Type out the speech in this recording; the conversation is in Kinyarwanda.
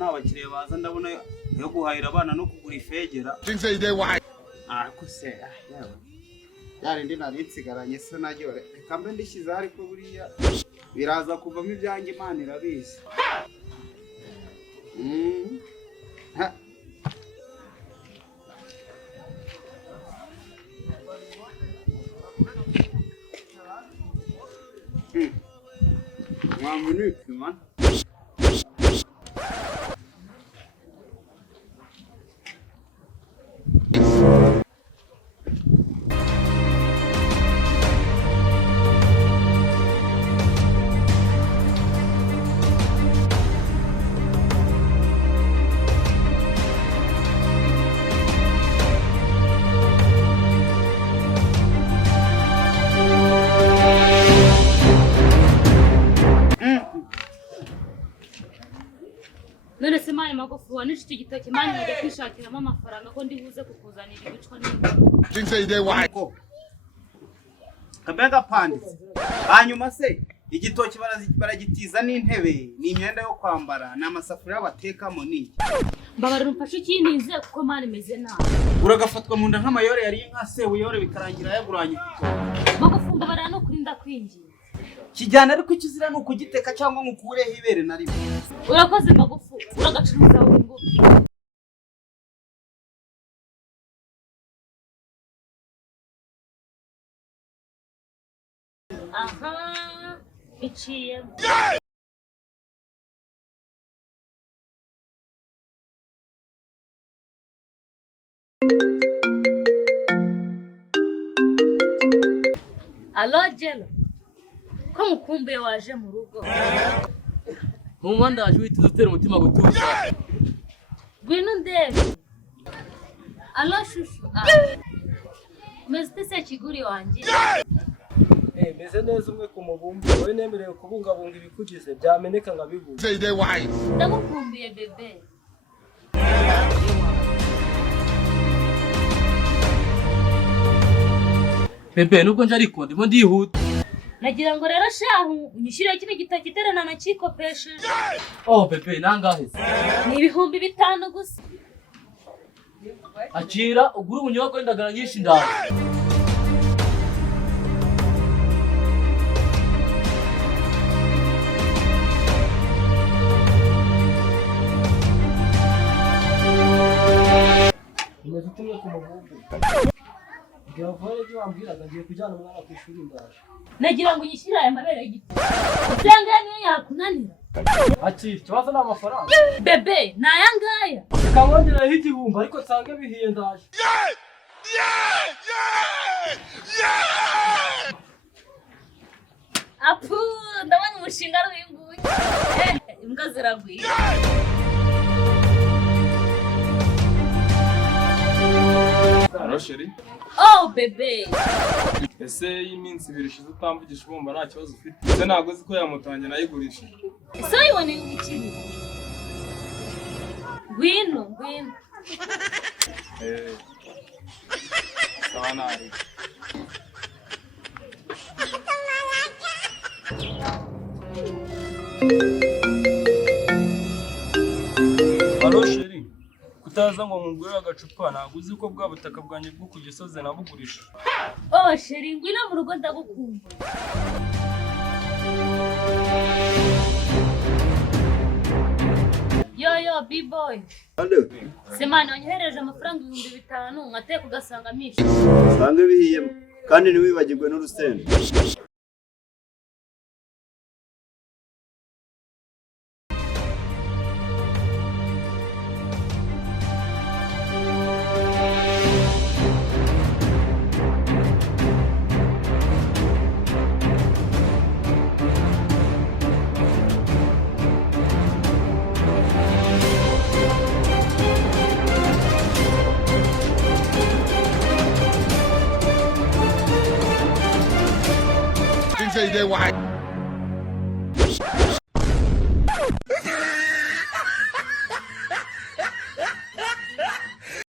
nta bakiriya baza ndabona yo guhahira abana no kugura ifegera. Ko se yawe. Yari ndi nari nsigaranye se naryo reka mbe ndishyize ariko buriya biraza kuvamo ibyanjye Imana irabizi. One minute, man. None se mani magufu wanishije igitoki mani najya kwishakiramo amafaranga ko ndibuze kukuzanira ibicwa n'ingoro. Kabega panditse. Hanyuma se igitoki baragitiza n'intebe n'imyenda yo kwambara n'amasafuriya batekamo n'iki. Mbabarira umfashe ikinize kuko mani meze nabi. Uragafatwa mu nda nk'amayore yari inka se uyore bikarangira yaguranye igitoki. Magufu mbabarira no kurinda kwinjira. Kijyana ariko ikizira nuko giteka cyangwa ngukureho ibere na rimwe. Urakoze magufu uragacuruza wingo. Aha iciye. Alo Jelo. Ko mukumbuye waje mu rugo. Nkumanda waje wituze utera umutima gutuza. Gwino ndebe. Alo shushu. Meze se kiguri wanje. Meze neza umwe ku mubumbe. Wowe nemerewe kubungabunga ibikugize byameneka ngabibuze. Ndagukumbuye bebe. Bebe nubwo nje ariko ndimo ndihuta. Nagira ngo rero shahu unyishire kino gitoki terana na cikopesheje. Oh bebe nangahe? Ni 500 gusa. Akira ugura ubunyobwa indagara nyinshi ndaje. Umeze utumwe ku mubumbe. Gavale byo wambwiraga ngiye kujyana umwana ku ishuri ndaje. Nagira ngo unyishire aya mabere y'igitoki. Cyangwa niyo yakunanira. Akira ikibazo n'amafaranga. Bebe nayangaya. Kangondera h'igihumbi ariko tsange bihiye ndaje. Apu ndabona umushinga w'inguye. Imbwa ziragwiye. Alo sheri. Oh bebe. Ese y'iminsi 2 ishize utamvugisha ubumva nta kibazo ufite. Ese ntago uzi ko yamutange nayigurishije. Ese yibone ubukiri. Gwino. Sawa nari. Alo sheri. Kutaza ngo nkugure agacupa ntago uzi ko bwa butaka bwanjye bwo kugisoze nabugurisha. Oh sheri ngwino mu rugo ndagukumva. Yo B-boy. Alo. Semana wanyohereje amafaranga 5,000 nkateka ugasanga mishe. Sange bihiye kandi ntiwibagirwe n'urusenda. Say they white.